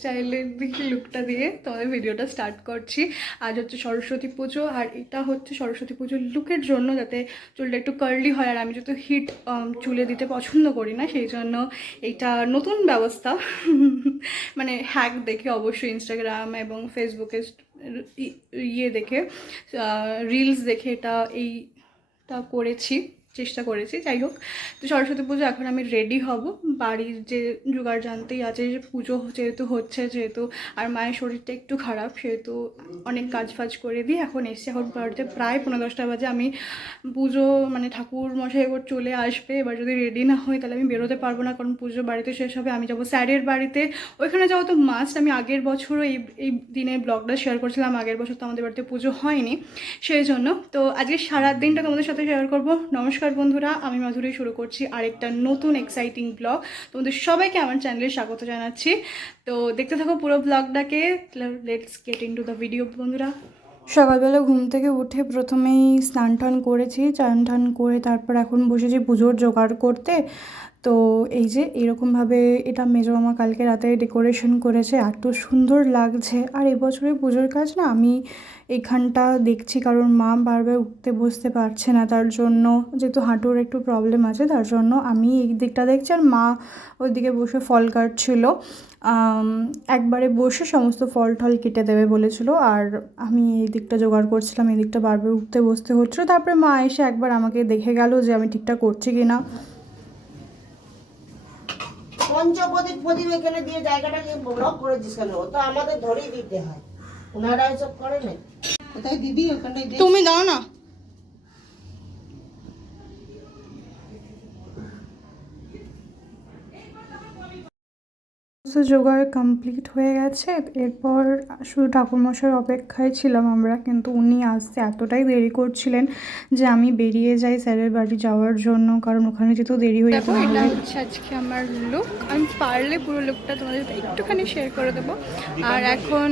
স্টাইলের দিকে লুকটা দিয়ে তোমাদের ভিডিওটা স্টার্ট করছি। আজ হচ্ছে সরস্বতী পুজো, আর এটা হচ্ছে সরস্বতী পুজোর লুকের জন্য যাতে চুলটা একটু কার্লি হয়, আর আমি যেহেতু হিট চুলে দিতে পছন্দ করি না, সেই জন্য এইটা নতুন ব্যবস্থা। মানে হ্যাক দেখে অবশ্যই ইনস্টাগ্রাম এবং ফেসবুকে ইয়ে দেখে রিলস দেখে এটা এইটা করেছি। চেষ্টা করেছি, যাই হোক। তো সরস্বতী পুজো এখন আমি রেডি হব। বাড়ির যে জোগাড় জানতেই আছে যে পুজো যেহেতু হচ্ছে, যেহেতু আর মায়ের শরীরটা একটু খারাপ, সেহেতু অনেক কাজ ফাজ করে দিই এখন এসছি। এখন বাড়িতে প্রায় পনেরো দশটা বাজে, আমি পুজো মানে ঠাকুর মশাই এবার চলে আসবে। এবার যদি রেডি না হই, তাহলে আমি বেরোতে পারব না, কারণ পুজো বাড়িতে শেষ হবে। আমি যাব স্যারের বাড়িতে। ওইখানে যাওয়া তো মাস্ট আমি আগের বছরও এই এই দিনে ব্লগটা শেয়ার করছিলাম। আগের বছর তো আমাদের বাড়িতে পুজো হয়নি। সেই জন্য তো আজকে সারা দিনটা তোমাদের সাথে শেয়ার করব। নমস্কার। বন্ধুরা, আমি মাধুরী। শুরু করছি আরেকটা নতুন এক্সাইটিং ব্লগ তোমাদের সবাইকে আমার চ্যানেলে স্বাগত জানাচ্ছি। তো দেখতে থাকো পুরো ব্লগটাকে let's get into the video বন্ধুরা। সকালবেলা ঘুম থেকে উঠে প্রথমেই স্নান টান করেছি চান টান করে তারপর এখন বসেছি পুজোর জোগাড় করতে। তো এই যে এরকমভাবে এটা মেজো মামা কালকে রাতে ডেকোরেশন করেছে, এত সুন্দর লাগছে। আর এবছরের পুজোর কাজ না, আমি এখানটা দেখছি কারণ মা বারবার উঠতে বসতে পারছে না, তার জন্য যেহেতু হাঁটুর একটু প্রবলেম আছে, তার জন্য আমি এই দিকটা দেখছি আর মা ওইদিকে বসে ফল কাটছিল। একবারে বসে সমস্ত ফল টল কেটে দেবে বলেছিল আর আমি এই দিকটা জোগাড় করছিলাম, এই দিকটা বারবার উঠতে বসতে হচ্ছিল। তারপরে মা এসে একবার আমাকে দেখে গেল যে আমি ঠিকঠাক করছি কি না পঞ্চপ্রদীপ প্রদীপ এখানে দিয়ে জায়গাটা নিয়ে ব্লক করেছিস কেন? ও তো আমাদের ধরেই দিতে হয়। ওনারা এসব করে না কোথায় দিদি ওখানটায় তুমি দাও না। সমস্ত জোগাড় কমপ্লিট হয়ে গেছে। এরপর শুধু ঠাকুরমশাইয়ের অপেক্ষায় ছিলাম আমরা কিন্তু উনি আসতে এতটাই দেরি করছিলেন যে আমি বেরিয়ে যাই স্যারের বাড়ি যাওয়ার জন্য কারণ ওখানে যেহেতু দেরি হয়ে যেত এটা হচ্ছে আজকে আমার লুক আমি পারলে পুরো লুকটা তোমাদের একটুখানি শেয়ার করে দেবো। আর এখন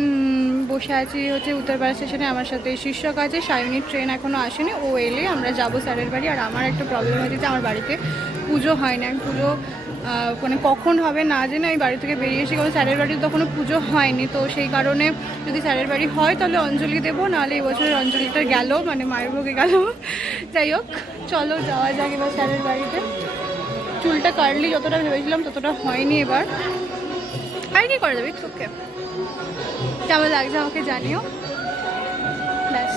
বসে আছি হচ্ছে উত্তরপাড়া স্টেশনে আমার সাথে শীর্ষক আছে সায়নির ট্রেন এখনও আসেনি। ও এলে আমরা যাব স্যারের বাড়ি। আর আমার একটা প্রবলেম হয়েছে যে আমার বাড়িতে পুজো হয় না। পুজো মানে কখন হবে না জেনে আমি বাড়ি থেকে বেরিয়ে এসে কারণ স্যারের বাড়িতে তখনও পুজো হয়নি। তো সেই কারণে যদি স্যারের বাড়ি হয় তাহলে অঞ্জলি দেবো, নাহলে এবছরের অঞ্জলিটা গেল মানে মায়ের ভোগে গেল। যাই হোক, চলো যাওয়া যাক এবার স্যারের বাড়িতে। চুলটা কাটলি যতটা ভেবেছিলাম ততটা হয়নি এবার। আর কি করা যাবে ওকে কেমন লাগছে আমাকে জানিও। ব্যাস,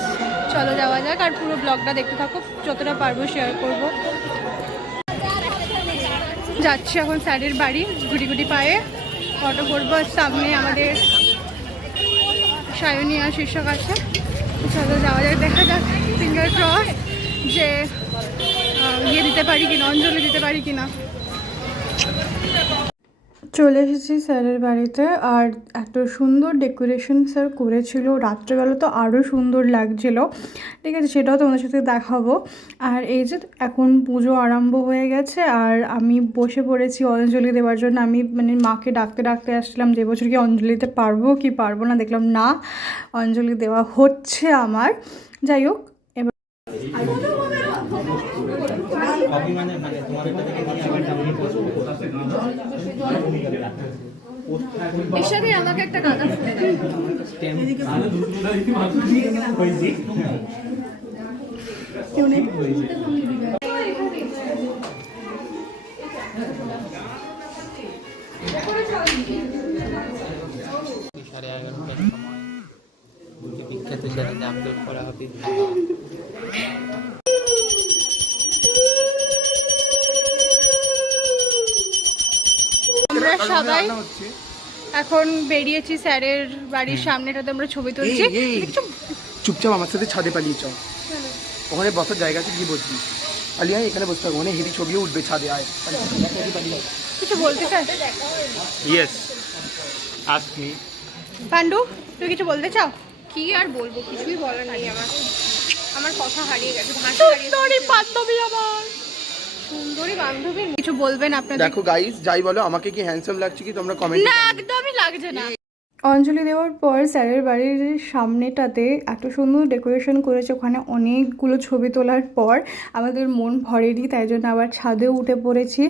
চলো যাওয়া যাক, আর পুরো ব্লগটা দেখতে থাকো, যতটা পারব শেয়ার করব। যাচ্ছি এখন স্যারের বাড়ি, গুটি গুটি পায়ে। অটো করব, সামনে আমাদের সায়নিয়া শীর্ষক আছে। চলো যাওয়া যাক, দেখা যাক ফিঙ্গার ক্রস যে ইয়ে দিতে পারি কিনা, অঞ্জলি দিতে পারি কিনা। চলে এসেছি স্যারের বাড়িতে আর এত সুন্দর ডেকোরেশন স্যার করেছিল। রাত্রেবেলা তো আরও সুন্দর লাগছিল। ঠিক আছে, সেটাও তোমাদের সাথে দেখাবো। আর এই যে এখন পুজো আরম্ভ হয়ে গেছে আর আমি বসে পড়েছি অঞ্জলি দেওয়ার জন্য। আমি মানে মাকে ডাকতে ডাকতে আসছিলাম যে বছর কি অঞ্জলি দিতে পারব কি পারব না? দেখলাম, না, অঞ্জলি দেওয়া হচ্ছে আমার। যাই হোক, এবার অভিমানে মানে তোমার এটা থেকে নিয়ে আবার ডাউনলোড করব এর আমাকে একটা গাঁদা সাড়ে এগারোটার সময় বিখ্যাত চ্যানেলে আপলোড করা হবে। আমরা সবাই এখন বেরিয়েছি স্যারের বাড়ির সামনেটাতে আমরা ছবি তুলছি। চুপচাপ আমার সাথে ছাদে পালিয়ে চল। ওখানে বসার জায়গা আছে কি বসবি। আয় এখানে বসতে হবে। ওখানে হেভি ছবিও উঠবে ছাদে আয়। কিছু বলতে চাস? ইয়েস আস্ক মি পান্ডু তুই কিছু বলতে চাও? কি আর বলব? কিছুই বলার নেই আমার। আমার কথা হারিয়ে গেছে ভাষা হারিয়ে সুন্দরী বান্ধবী আমার। সুন্দরী বান্ধবীর কিছু বলবেন আপনাদের? দেখো গাইস যাই বলো আমাকে কি হ্যান্ডসাম লাগছে কি তোমরা কমেন্ট না একদমই লাগছে না। অঞ্জলি দেওয়ার পর স্যারের বাড়ির সামনেটাতে এত সুন্দর ডেকোরেশন করেছে ওখানে অনেকগুলো ছবি তোলার পর আমাদের মন ভরেনি তাই জন্য আবার ছাদেও উঠে পড়েছি।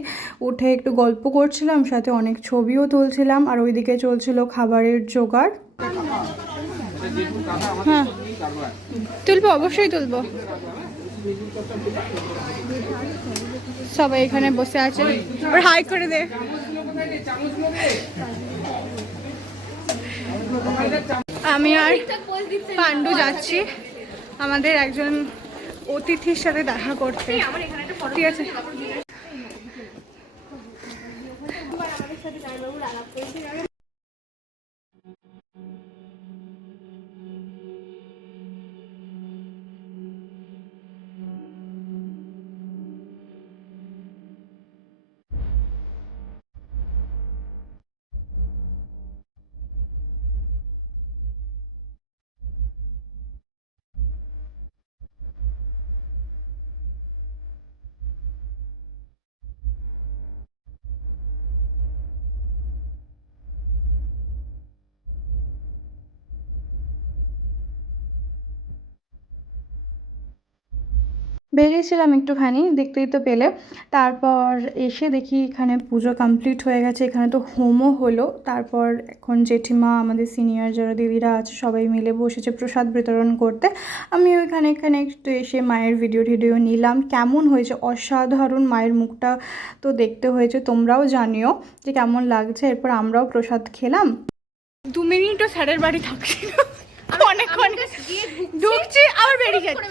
উঠে একটু গল্প করছিলাম সাথে অনেক ছবিও তুলছিলাম আর ওইদিকে চলছিল খাবারের জোগাড়। হ্যাঁ। তুলবো অবশ্যই তুলবো। সবাই এখানে বসে আছে। হাই করে দে। আমি আর পাণ্ডু যাচ্ছি। আমাদের একজন অতিথির সাথে দেখা করতে। ঠিক আছে। বেরিয়েছিলাম একটুখানি, দেখতেই তো পেলে। তারপর এসে দেখি এখানে পুজো কমপ্লিট হয়ে গেছে, এখানে তো হোমও হলো। তারপর এখন জেঠিমা, আমাদের সিনিয়র যারা দিদিরা আছে, সবাই মিলে বসেছে প্রসাদ বিতরণ করতে। আমি ওইখানে এখানে একটু এসে মায়ের ভিডিও টিডিও নিলাম। কেমন হয়েছে? অসাধারণ মায়ের মুখটা তো দেখতে হয়েছে, তোমরাও জানিও যে কেমন লাগছে। এরপর আমরাও প্রসাদ খেলাম। দু মিনিটও স্যারের বাড়ি থাকছি না ঢুকছি আবার বেরিয়ে যাচ্ছি।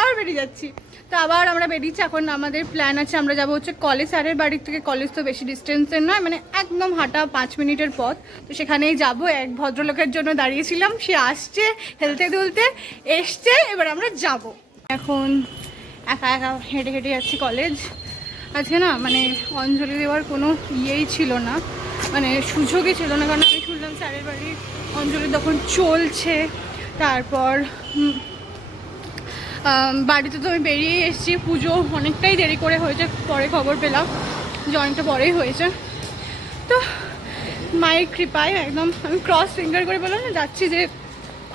আবার বেরিয়ে যাচ্ছি। তো আবার আমরা বেরিয়েছি এখন আমাদের প্ল্যান আছে আমরা যাব হচ্ছে কলেজ স্যারের বাড়ির থেকে। কলেজ তো বেশি ডিস্টেন্সের নয় মানে একদম হাঁটা পাঁচ মিনিটের পথ। তো সেখানেই যাব এক ভদ্রলোকের জন্য দাঁড়িয়েছিলাম সে আসছে হেলতে দুলতে এসছে এবার আমরা যাব। এখন একা একা হেঁটে হেঁটে যাচ্ছি কলেজ আজকে না মানে অঞ্জলি দেওয়ার কোনো ইয়েই ছিল না। মানে সুযোগই ছিল না কারণ আমি শুনলাম স্যারের বাড়ির অঞ্জলি তখন চলছে। তারপর বাড়িতে তো আমি বেরিয়ে এসেছি, পুজো অনেকটাই দেরি করে হয়েছে, পরে খবর পেলাম যে অনেকটা পরেই হয়েছে। তো, মায়ের কৃপায় একদম আমি ক্রস ফিঙ্গার করে বললাম না, যাচ্ছি যে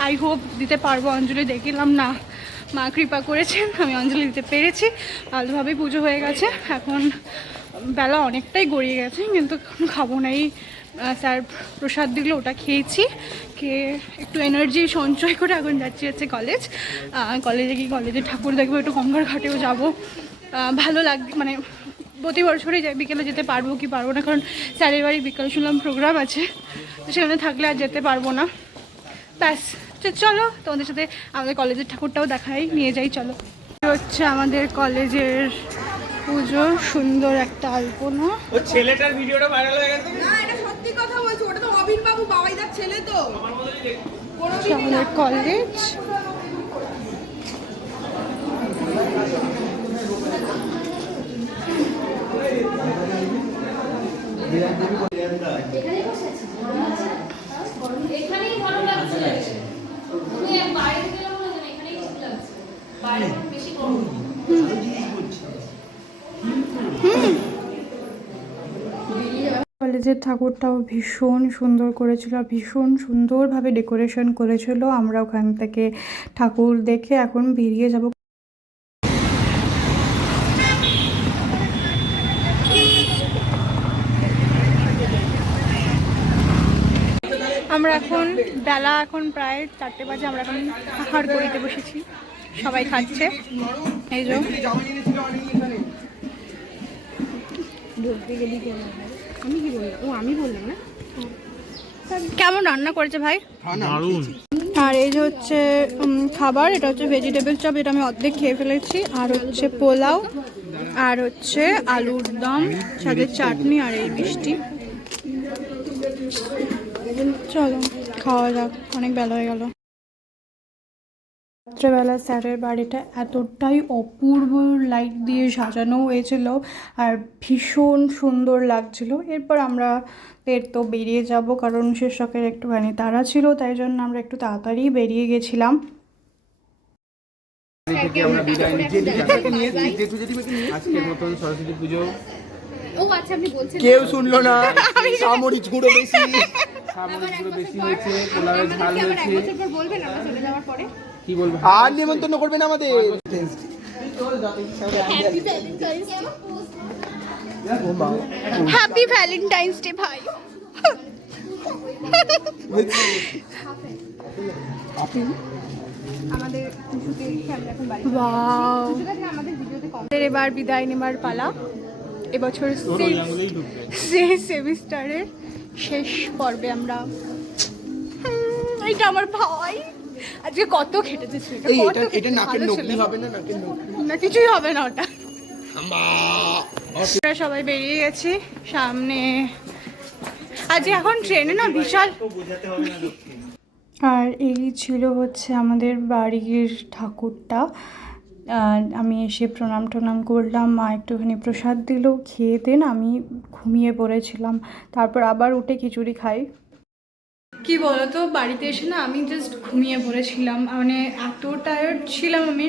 আই হোপ দিতে পারব, অঞ্জলি দেখলাম, না, মা কৃপা করেছেন, আমি অঞ্জলি দিতে পেরেছি, ভালোভাবেই পুজো হয়ে গেছে, এখন বেলা অনেকটাই গড়িয়ে গেছে, কিন্তু খাব না। এই স্যার প্রসাদ দিল, ওটা খেয়েছি। খেয়ে একটু এনার্জি সঞ্চয় করে এখন যাচ্ছি হচ্ছে কলেজ কলেজে গিয়ে কলেজে ঠাকুর দেখব, একটু গঙ্গার ঘাটেও যাব। ভালো লাগ মানে প্রতি বছরই যাই, বিকেলে যেতে পারব কি পারব না, কারণ স্যারের বাড়ি বিকেলে শুনলাম প্রোগ্রাম আছে। তো সেখানে থাকলে আর যেতে পারব না। ব্যাস চলো, তোমাদের সাথে আমাদের কলেজের ঠাকুরটাও দেখাই, নিয়ে যাই, চলো। হচ্ছে আমাদের কলেজের পুজো সুন্দর একটা আলপনা। ছেলেটার ভিডিওটা ভাইরাল হয়ে গেছে? না এটা সত্যি কথা বলছি ওটা তো অবিন বাবু বাবাইদার ছেলে তো। আমাদের কলেজ এখানেই ভালো লাগছে। তুমি বাইরে থেকে মনে এখানেই লাগছে। বাইরে বেশি গরম। কলেজের ঠাকুরটাও ভীষণ সুন্দর করেছিল, ভীষণ সুন্দরভাবে ডেকোরেশন করেছিল। আমরা ওখান থেকে ঠাকুর দেখে এখন বেরিয়ে যাব। আমরা এখন, বেলা এখন প্রায় চারটে বাজে, আমরা এখন আহার করিতে বসেছি। সবাই খাচ্ছে। এই যে। কেমন রান্না করেছে ভাই? আর এই যে হচ্ছে খাবার এটা হচ্ছে ভেজিটেবল চপ এটা আমি অর্ধেক খেয়ে ফেলেছি। আর হচ্ছে পোলাও আর হচ্ছে আলুর দম সাথে চাটনি আর এই মিষ্টি। চলো খাওয়া যাক অনেক বেলা হয়ে গেল। রাত্রেবেলা স্যারের বাড়িটা এতটাই অপূর্ব লাইট দিয়ে সাজানো হয়েছিল আর ভীষণ সুন্দর লাগছিল। এরপর আমরা এর তো বেরিয়ে যাব কারণ শেষকের একটুখানি তাড়া ছিল তাই জন্য আমরা একটু তাড়াতাড়ি বেরিয়ে গেছিলাম। আজকের মতন সরস্বতী পুজো। ও আচ্ছা আপনি বলছেন কেউ শুনলো না। সামরিক বেশি। সামরিকগুলো বেশি হয়েছে পোলাওয়ের ঝাল হয়েছে। বলবেন আমরা চলে যাওয়ার পরে। কি বলব? আর নিমন্ত্রণ করবেন আমাদের। হ্যাপি ভ্যালেন্টাইন্স ডে ভাই আমাদের এবার বিদায় নেবার পালা। এবছর সেমিস্টারের শেষ পর্বে আমরা এইটা আমার ভাই। আজকে কত খেটেছে ছেলেটা, কত এটা এটা নাকের নকলি হবে না নাকের নকলি না কিছুই হবে না ওটা। আমরা সবাই বেরিয়ে গেছি সামনে। আজ এখন ট্রেনে না বিশাল। আর এই ছিল হচ্ছে আমাদের বাড়ির ঠাকুরটা। আর আমি এসে প্রণাম টনাম করলাম মা একটুখানি প্রসাদ দিল খেয়ে দেন আমি ঘুমিয়ে পড়েছিলাম। তারপর আবার উঠে খিচুড়ি খাই। কি বলতো, বাড়িতে এসে না আমি জাস্ট ঘুমিয়ে পড়েছিলাম। মানে এত টায়ার্ড ছিলাম আমি,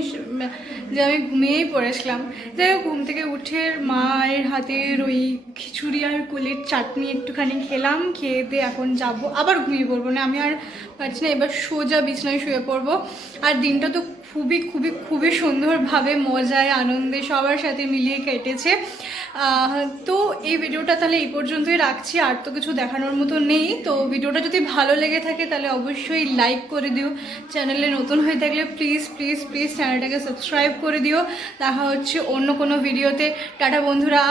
যে আমি ঘুমিয়েই পড়েছিলাম। যাই হোক, ঘুম থেকে উঠে মায়ের হাতের ওই খিচুড়ি আর কুলের চাটনি একটুখানি খেলাম, খেয়ে দিয়ে এখন যাব। আবার ঘুমিয়ে পড়ব না, আমি আর পারছি না, এবার সোজা বিছনায় শুয়ে পড়ব। আর দিনটা তো খুবই খুবই খুবই সুন্দরভাবে মজায়, আনন্দে সবার সাথে মিলিয়ে কেটেছে। তো এই ভিডিওটা তাহলে এই পর্যন্তই রাখছি, আর তো কিছু দেখানোর মতো নেই। তো ভিডিওটা যদি ভালো লেগে থাকে, তাহলে অবশ্যই লাইক করে দিও। চ্যানেলে নতুন হয়ে থাকলে প্লিজ প্লিজ প্লিজ চ্যানেলটাকে সাবস্ক্রাইব করে দিও। দেখা হচ্ছে অন্য কোনো ভিডিওতে টাটা বন্ধুরা।